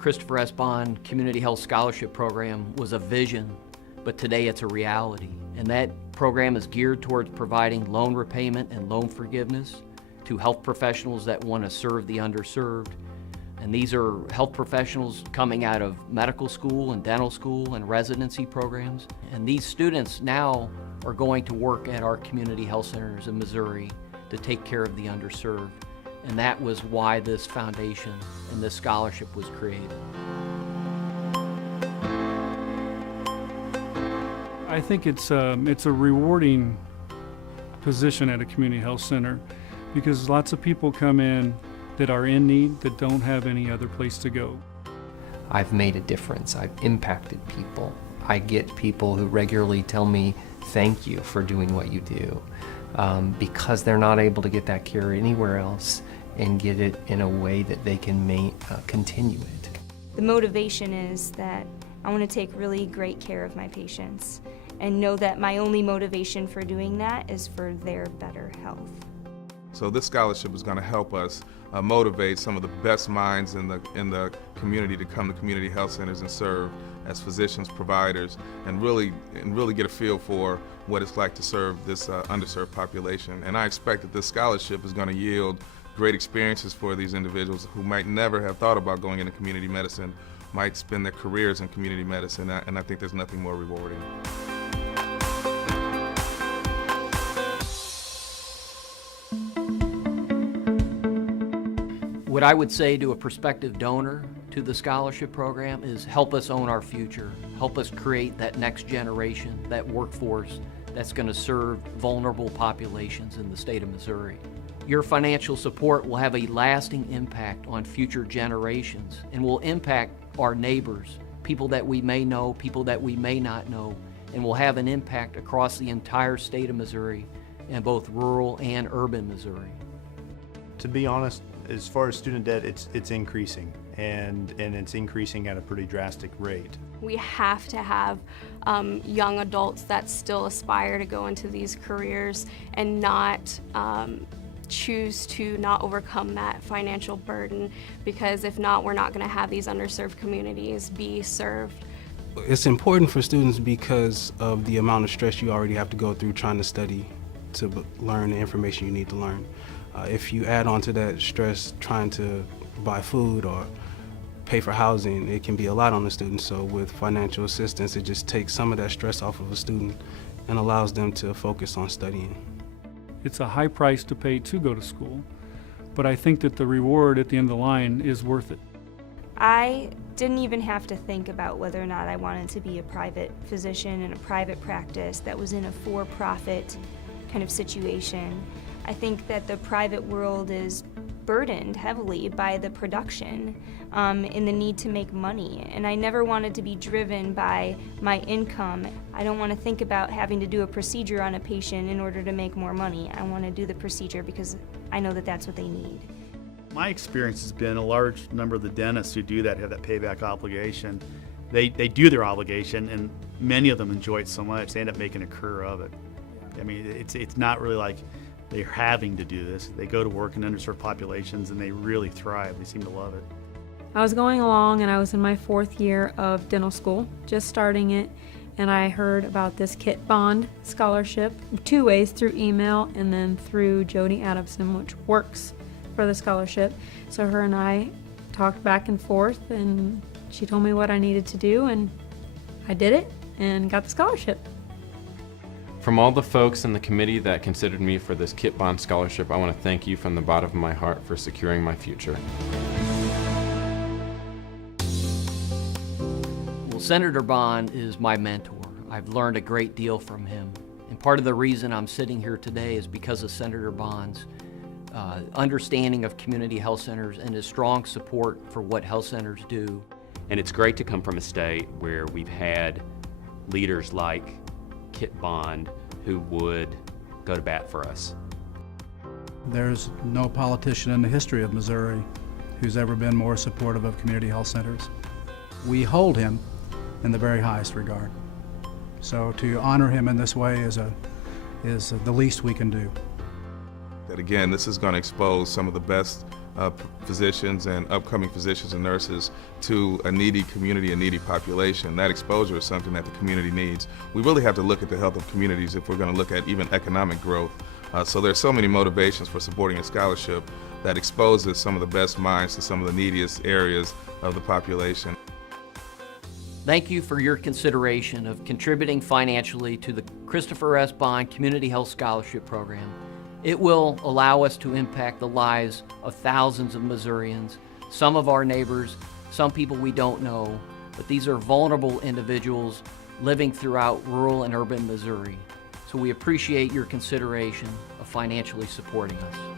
Christopher S. Bond Community Health Scholarship Program was a vision, but today it's a reality. And that program is geared towards providing loan repayment and loan forgiveness to health professionals that want to serve the underserved. And these are health professionals coming out of medical school and dental school and residency programs. And these students now are going to work at our community health centers in Missouri to take care of the underserved. And that was why this foundation and this scholarship was created. I think it's a rewarding position at a community health center because lots of people come in that are in need that don't have any other place to go. I've made a difference. I've impacted people. I get people who regularly tell me thank you for doing what you do because they're not able to get that care anywhere else and get it in a way that they can continue it. The motivation is that I want to take really great care of my patients and know that my only motivation for doing that is for their better health. So this scholarship is going to help us motivate some of the best minds in the community to come to community health centers and serve as physicians, providers, and really get a feel for what it's like to serve this underserved population. And I expect that this scholarship is going to yield great experiences for these individuals who might never have thought about going into community medicine, might spend their careers in community medicine, and I think there's nothing more rewarding. What I would say to a prospective donor to the scholarship program is help us own our future. Help us create that next generation, that workforce that's going to serve vulnerable populations in the state of Missouri. Your financial support will have a lasting impact on future generations and will impact our neighbors, people that we may know, people that we may not know, and will have an impact across the entire state of Missouri in both rural and urban Missouri. To be honest, as far as student debt, it's increasing, and it's increasing at a pretty drastic rate. We have to have young adults that still aspire to go into these careers and not choose to not overcome that financial burden, because if not, we're not going to have these underserved communities be served. It's important for students because of the amount of stress you already have to go through trying to study to learn the information you need to learn. If you add on to that stress trying to buy food or pay for housing, it can be a lot on the student. So with financial assistance, it just takes some of that stress off of a student and allows them to focus on studying. It's a high price to pay to go to school, but I think that the reward at the end of the line is worth it. I didn't even have to think about whether or not I wanted to be a private physician in a private practice that was in a for-profit kind of situation. I think that the private world is burdened heavily by the production and the need to make money. And I never wanted to be driven by my income. I don't want to think about having to do a procedure on a patient in order to make more money. I want to do the procedure because I know that that's what they need. My experience has been a large number of the dentists who do that have that payback obligation. They do their obligation, and many of them enjoy it so much they end up making a career of it. I mean, it's not really like they're having to do this. They go to work in underserved populations and they really thrive. They seem to love it. I was going along and I was in my 4th year of dental school, just starting it, and I heard about this Kit Bond scholarship 2 ways, through email and then through Jody Adamson, which works for the scholarship. So her and I talked back and forth, and she told me what I needed to do, and I did it and got the scholarship. From all the folks in the committee that considered me for this Kit Bond scholarship, I want to thank you from the bottom of my heart for securing my future. Well, Senator Bond is my mentor. I've learned a great deal from him. And part of the reason I'm sitting here today is because of Senator Bond's understanding of community health centers and his strong support for what health centers do. And it's great to come from a state where we've had leaders like Kit Bond who would go to bat for us. There's no politician in the history of Missouri who's ever been more supportive of community health centers. We hold him in the very highest regard. So to honor him in this way is the least we can do. That again, this is going to expose some of the best physicians and upcoming physicians and nurses to a needy community, a needy population. That exposure is something that the community needs. We really have to look at the health of communities if we're going to look at even economic growth. So there's so many motivations for supporting a scholarship that exposes some of the best minds to some of the neediest areas of the population. Thank you for your consideration of contributing financially to the Christopher S. Bond Community Health Scholarship Program. It will allow us to impact the lives of thousands of Missourians, some of our neighbors, some people we don't know, but these are vulnerable individuals living throughout rural and urban Missouri. So we appreciate your consideration of financially supporting us.